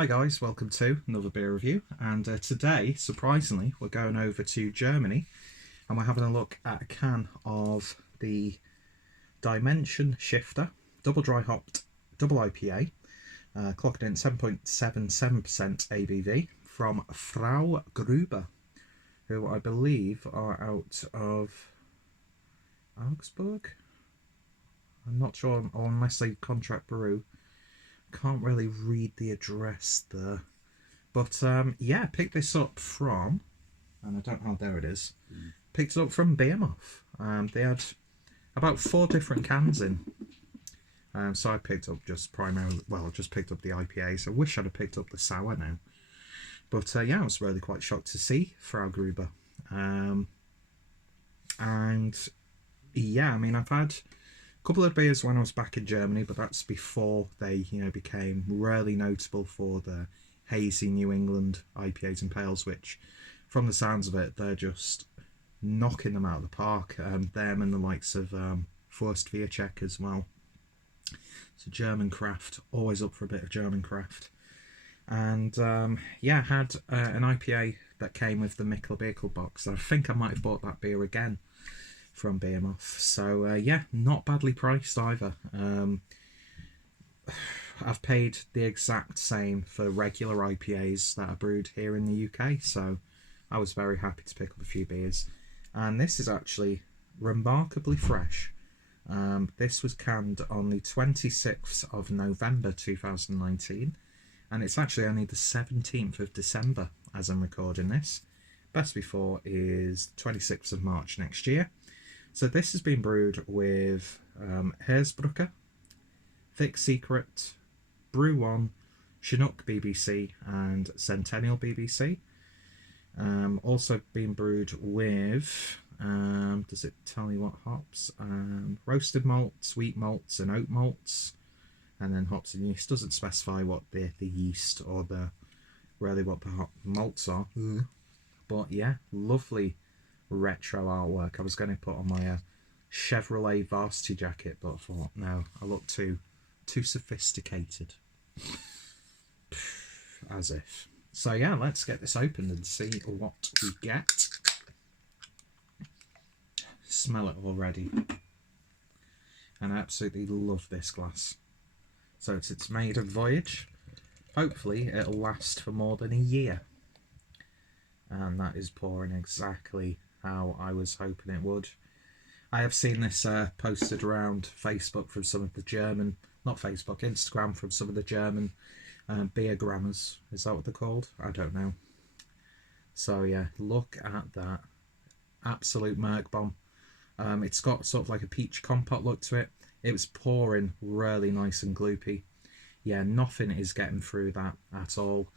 Hi guys, welcome to another beer review, and today, surprisingly, we're going over to Germany and we're having a look at a can of the Dimension Shifter Double Dry Hopped Double IPA, clocked in 7.77% ABV from FrauGruber, who I believe are out of Augsburg. I'm not sure, or unless they contract brew. Can't really read the address there, but yeah, picked this up from, and I don't know, there it is, picked it up from Behemoth. They had about 4 different cans in, so I picked up just primarily, well, I just picked up the IPAs. I wish I'd have picked up the sour now, but yeah, I was really quite shocked to see FrauGruber. And yeah, I mean, I've had couple of beers when I was back in Germany, but that's before they, became really notable for the hazy New England IPAs and pales, which, from the sounds of it, they're just knocking them out of the park. Them and the likes of Fullscreen as well. It's a German craft, always up for a bit of German craft. And yeah, had an IPA that came with the Mikkel Vehicle box. I think I might have bought that beer again from Behemoth. So yeah, not badly priced either. I've paid the exact same for regular IPAs that are brewed here in the UK, so I was very happy to pick up a few beers. And this is actually remarkably fresh. This was canned on the 26th of November 2019, and it's actually only the 17th of December as I'm recording this. Best before is 26th of March next year. So this has been brewed with Hersbrucker, Thick Secret, Brew One, Chinook BBC and Centennial BBC. Also been brewed with, does it tell you what hops? Roasted malts, wheat malts and oat malts, and then hops and yeast. Doesn't specify what the yeast or really what the malts are. But yeah, lovely retro artwork. I was going to put on my Chevrolet varsity jacket, but I thought, no, I look too sophisticated. As if. So yeah, let's get this opened and see what we get. Smell it already. And I absolutely love this glass. So it's made of Voyage. Hopefully it'll last for more than a year. And that is pouring exactly how I was hoping it would. I have seen this posted around Facebook from some of the German, not Facebook, Instagram, from some of the German beer grammars. Is that what they're called? I don't know. So yeah, look at that. Absolute Merc bomb. It's got sort of like a peach compote look to it. It was pouring really nice and gloopy. Yeah, nothing is getting through that at all.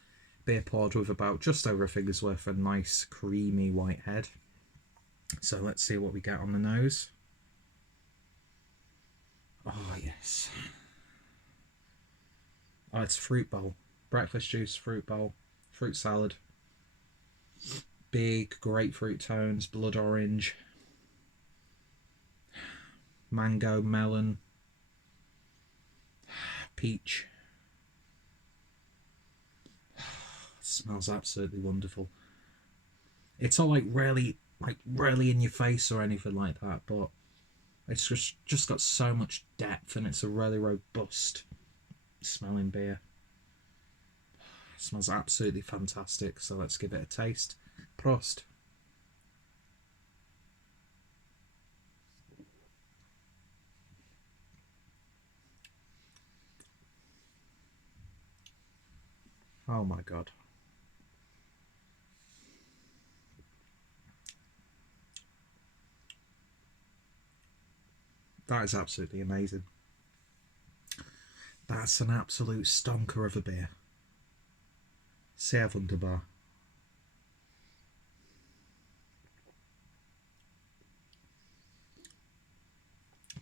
Beer poured with about just over a finger's worth of nice creamy white head. So let's see what we get on the nose. Oh yes. Oh, it's fruit bowl. Breakfast juice, fruit bowl, fruit salad. Big grapefruit tones, blood orange, mango, melon, peach. Smells absolutely wonderful. It's all like really in your face or anything like that, but it's just got so much depth, and it's a really robust smelling beer. It smells absolutely fantastic. So let's give it a taste. Prost. Oh my god. That is absolutely amazing. That's an absolute stonker of a beer. Sehr wunderbar.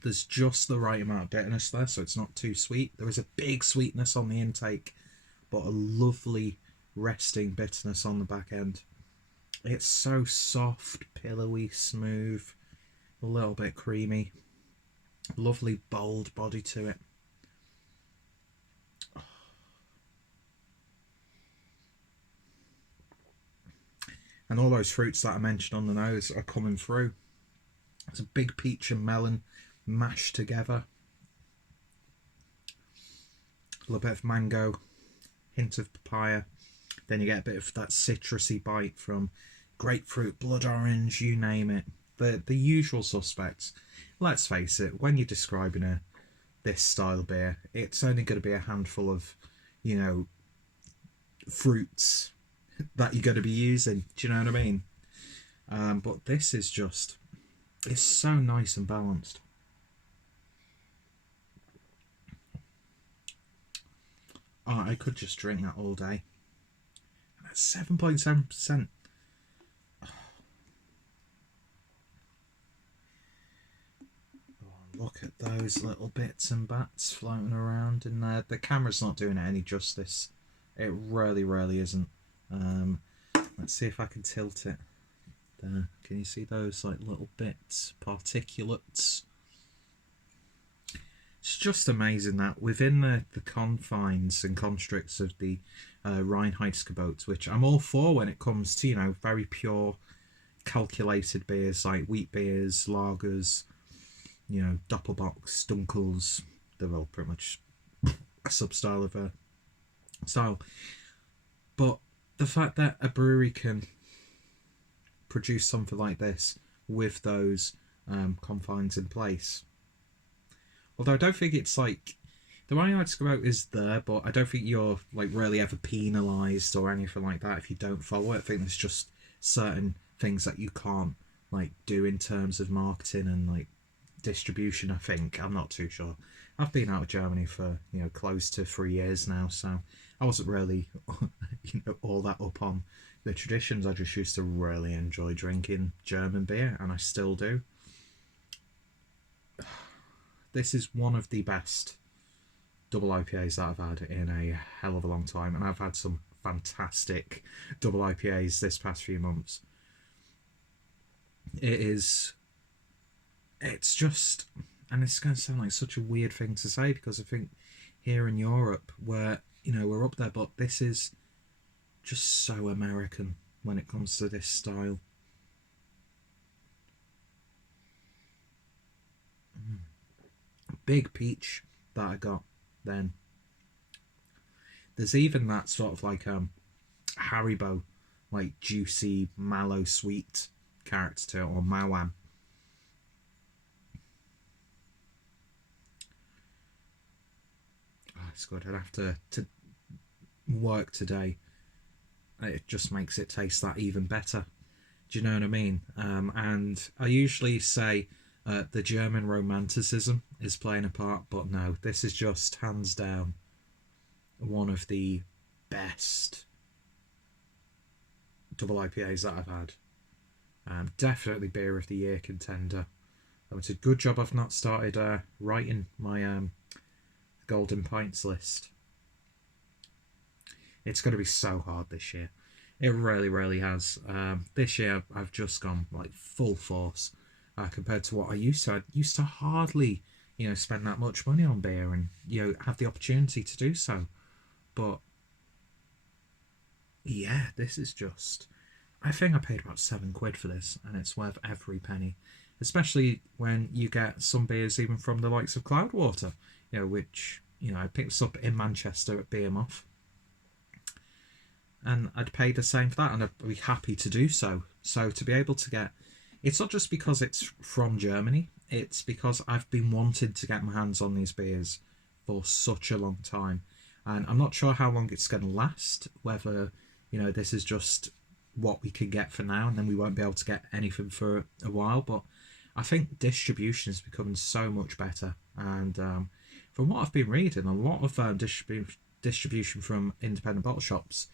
There's just the right amount of bitterness there, so it's not too sweet. There is a big sweetness on the intake, but a lovely resting bitterness on the back end. It's so soft, pillowy, smooth, a little bit creamy. Lovely bold body to it. and all those fruits that I mentioned on the nose are coming through. It's a big peach and melon mashed together. A little bit of mango, hint of papaya. Then you get a bit of that citrusy bite from grapefruit, blood orange, you name it. The usual suspects. Let's face it, when you're describing this style beer, it's only going to be a handful of, you know, fruits that you're going to be using. Do you know what I mean? But this is just, it's so nice and balanced. Oh, I could just drink that all day. And that's 7.7%. Look at those little bits and bats floating around in there. The camera's not doing it any justice. It really, really isn't. Let's see if I can tilt it. There. Can you see those like little bits, particulates? It's just amazing that within the confines and constructs of the Reinheitsgebot, which I'm all for when it comes to, you know, very pure, calculated beers like wheat beers, lagers, you know, Doppelbocks, Dunkels, they're all pretty much a sub-style of a style. But the fact that a brewery can produce something like this with those confines in place. Although I don't think it's like, the Reinheitsgebot is there, but I don't think you're like really ever penalised or anything like that if you don't follow it. I think there's just certain things that you can't like do in terms of marketing and like distribution. I think, I'm not too sure. I've been out of Germany for, you know, close to 3 years now, so I wasn't really you know, all that up on the traditions. I just used to really enjoy drinking German beer, and I still do. This is one of the best double IPAs that I've had in a hell of a long time, and I've had some fantastic double IPAs this past few months. It's just, and it's going to sound like such a weird thing to say, because I think here in Europe, where, you know, we're up there, but this is just so American when it comes to this style. Big peach that I got then. There's even that sort of like Haribo, like juicy, mallow, sweet character to it, or Mawam. Oh, it's good. I'd have to work today. It just makes it taste that even better. Do you know what I mean? And I usually say the German romanticism is playing a part, but no, this is just hands down one of the best double IPAs that I've had. Definitely beer of the year contender. It's a good job I've not started writing my Golden Pints list. It's going to be so hard this year. It really, really has. This year I've just gone like full force compared to what I used to. I used to hardly, you know, spend that much money on beer, and, you know, have the opportunity to do so. But yeah, this is just, I think I paid about £7 for this, and it's worth every penny. Especially when you get some beers even from the likes of Cloudwater, you know, which, you know, I picked this up in Manchester at Beermoth, and I'd pay the same for that, and I'd be happy to do so. So to be able to get, it's not just because it's from Germany, it's because I've been wanting to get my hands on these beers for such a long time, and I'm not sure how long it's going to last, whether, you know, this is just what we can get for now and then we won't be able to get anything for a while. But I think distribution is becoming so much better, and from what I've been reading, a lot of distribution from independent bottle shops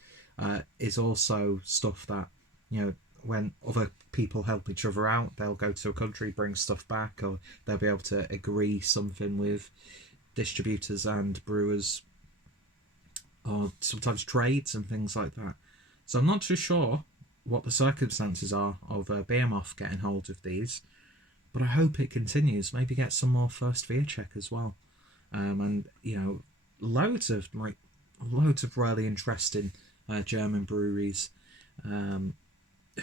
is also stuff that, you know, when other people help each other out, they'll go to a country, bring stuff back, or they'll be able to agree something with distributors and brewers, or sometimes trades and things like that. So I'm not too sure what the circumstances are of Beermoth getting hold of these, but I hope it continues. Maybe get some more first beer check as well, and, you know, loads of really interesting German breweries.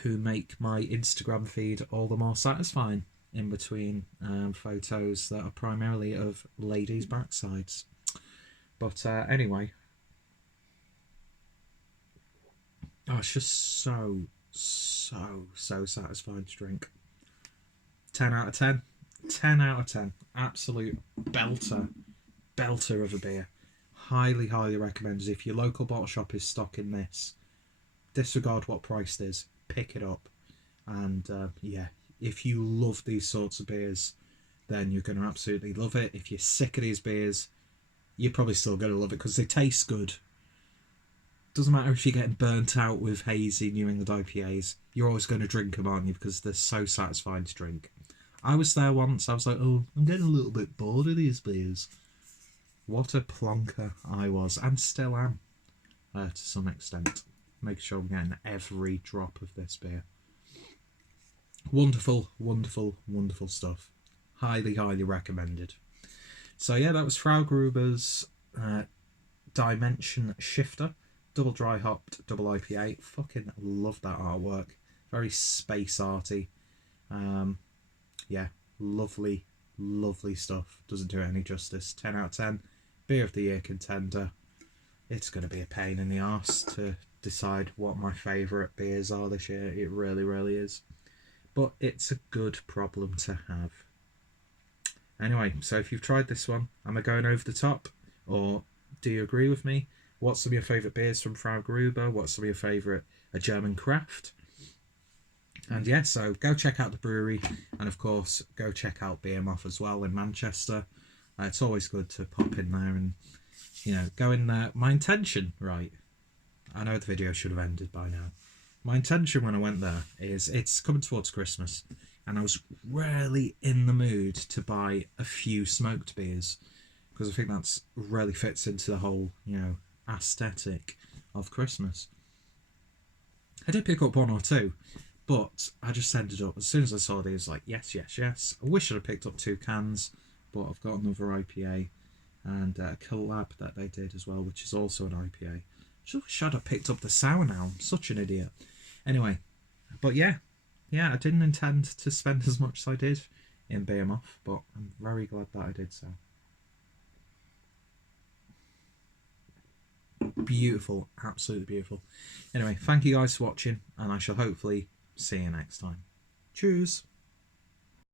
who make my Instagram feed all the more satisfying in between photos that are primarily of ladies' backsides. But anyway, oh, it's just so satisfying to drink. 10 out of 10. 10 out of 10. Absolute belter of a beer. Highly recommended. If your local bottle shop is stocking this, disregard what price it is, pick it up. And yeah, if you love these sorts of beers, then you're going to absolutely love it. If you're sick of these beers, you're probably still going to love it because they taste good. Doesn't matter if you're getting burnt out with hazy New England IPAs, you're always going to drink them, aren't you? Because they're so satisfying to drink. I was there once, I was like, oh, I'm getting a little bit bored of these beers. What a plonker I was, and still am, to some extent. Make sure I'm getting every drop of this beer. Wonderful stuff. Highly recommended. So yeah, that was FrauGruber's Dimension Shifter. Double dry hopped, double IPA. Fucking love that artwork. Very space arty. Yeah, lovely stuff. Doesn't do it any justice. 10 out of 10. Beer of the year contender. It's going to be a pain in the arse to decide what my favourite beers are this year. It really is. But it's a good problem to have. Anyway, so if you've tried this one, am I going over the top? Or do you agree with me? What's some of your favourite beers from FrauGruber? What's some of your favourite German craft? And yeah, so go check out the brewery. And of course, go check out Beermoth as well in Manchester. It's always good to pop in there and, you know, go in there. My intention, right, I know the video should have ended by now. My intention when I went there is it's coming towards Christmas. And I was really in the mood to buy a few smoked beers. Because I think that's really fits into the whole, you know, aesthetic of Christmas. I did pick up one or two, but I just ended up, as soon as I saw these, like, yes. I wish I'd have picked up 2 cans, but I've got another IPA and a collab that they did as well, which is also an IPA. Just wish I'd have picked up the sour now. I'm such an idiot. Anyway, but yeah, I didn't intend to spend as much as I did in Beermoth, but I'm very glad that I did so. Beautiful, absolutely beautiful. Anyway, thank you guys for watching, and I shall hopefully see you next time. Cheers.